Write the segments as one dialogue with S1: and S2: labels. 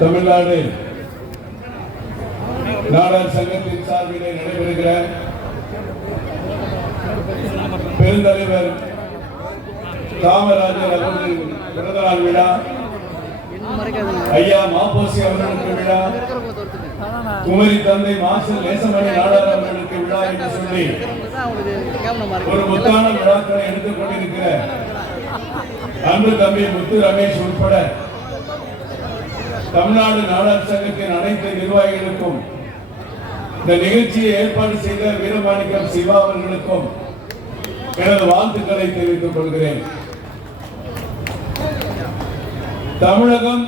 S1: தமிழ்நாடு நாடார் சங்கத்தின் சார்பிலே நடைபெறுகிற பெருந்தலைவர் காமராஜர் அவர்களின் பிறந்தநாள் விழா ஐயா மாப்போசி அவர்களுக்கு விழா குமரி தந்தை மாசல் நேசமணி நாடார் அவர்களுக்கு விழா என்று சொல்லி ஒரு முத்தான விழாக்களை எடுத்துக் கொண்டிருக்கிற அன்பு தம்பி முத்து ரமேஷ் உட்பட தமிழ்நாடு நாடார் சங்கத்தின் அனைத்து நிர்வாகிகளுக்கும் இந்த நிகழ்ச்சியை ஏற்பாடு செய்த வீரமாணிக்கம் சிவா அவர்களுக்கும் எனது வாழ்த்துக்களை தெரிவித்துக் கொள்கிறேன். தமிழகம்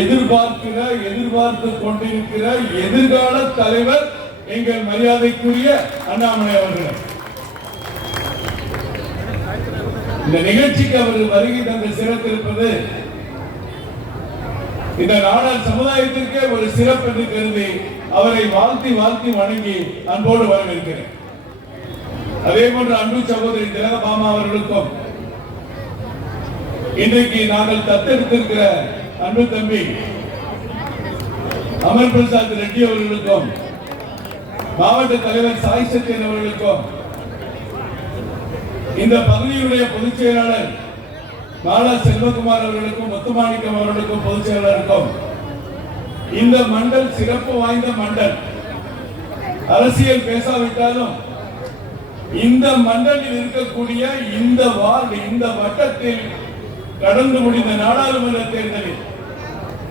S1: எதிர்பார்க்கிற எதிர்பார்த்து கொண்டிருக்கிற எதிர்கால தலைவர் எங்கள் மரியாதைக்குரிய அண்ணாமலை அவர்கள். இந்த நிகழ்ச்சிக்கு அவர்கள் வருகை தந்து சிறத்திருப்பது இந்த நாடார் சமுதாயத்திற்கே ஒரு சிறப்பு என்று கருதி அவரை வாழ்த்தி வாழ்த்தி வணங்கி அன்போடு வரவேற்கிறேன். அதே போன்று அன்பு சகோதரி திலகபாமா அவர்களுக்கும் இன்றைக்கு நாங்கள் தத்தெடுத்திருக்கிற அன்பு தம்பி அமர் பிரசாத் ரெட்டி அவர்களுக்கும் மாவட்ட தலைவர் சாய் சத்யன் அவர்களுக்கும் இந்த பகுதியுடைய பொதுச் செயலாளர் பாலா செல்வகுமார் அவர்களுக்கும் முத்துமாணிக்கம் அவர்களுக்கும் பொதுச் செயலாளருக்கும் இந்த மண்டல் சிறப்பு வாய்ந்த மண்டல். அரசியல் பேசாவிட்டாலும் இந்த மண்டலில் இருக்கக்கூடிய இந்த வார்டு இந்த வட்டத்தில் கடந்து முடிந்த நாடாளுமன்ற தேர்தலில்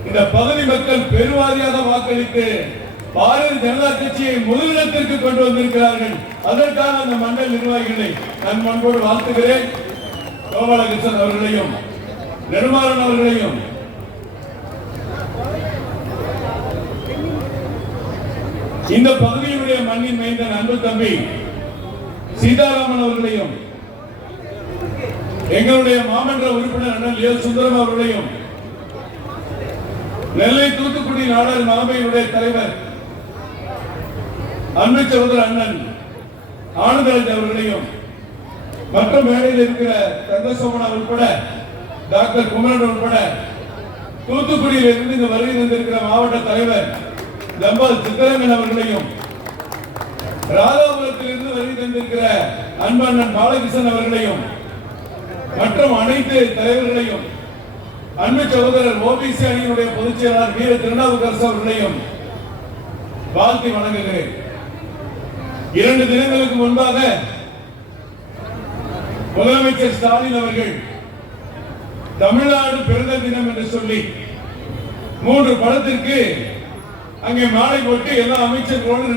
S1: இந்த பகுதி மக்கள் பெருவாரியாக வாக்களித்து பாரதிய ஜனதா கட்சியை முதலிடத்திற்கு கொண்டு வந்திருக்கிறார்கள். அதற்கான அந்த மண்டல் நிர்வாகிகளை நான் மண்போடு வாழ்த்துகிறேன். கோபாலகிருஷ்ணன் அவர்களையும் நெடுமாறன் அவர்களையும். இந்த பகுதியுடைய மண்ணின் மைந்தன் அன்பு தம்பி சீதாராமன் அவர்களையும் எங்களுடைய மாமன்ற உறுப்பினர் அண்ணன் ஏ சுந்தரம் அவர்களையும் நெல்லை தூத்துக்குடி நாடார் மாமையுடைய தலைவர் அன்பு சகோதர அண்ணன் ஆனந்தராஜ் அவர்களையும் மற்ற மேடையில் இருக்கிற தங்கசோமனா உட்பட டாக்டர் குமரன் உட்பட தூத்துக்குடியில் இருந்து இந்த வருகை தந்திருக்கிற மாவட்ட தலைவர் தம்பால் சித்தரங்கன் அவர்களையும் ராதாபுரத்திலிருந்து வருகை தந்திருக்கிற அன்பண்ணன் பாலகிருஷ்ணன் அவர்களையும் மற்றும் அனைத்து தலைவர்களையும் அன்பு சகோதரர் ஓபிசி அணியினுடைய பொதுச் செயலாளர் வீர திருநாவுக்கரசு அவர்களையும் வாழ்த்தி வணங்குகிறேன். இரண்டு தினங்களுக்கு முன்பாக முதலமைச்சர் ஸ்டாலின் அவர்கள் தமிழ்நாடு பிறந்த தினம் என்று சொல்லி மூன்று படத்திற்கு அங்கே மாலை போட்டு எல்லா அமைச்சர்களோடு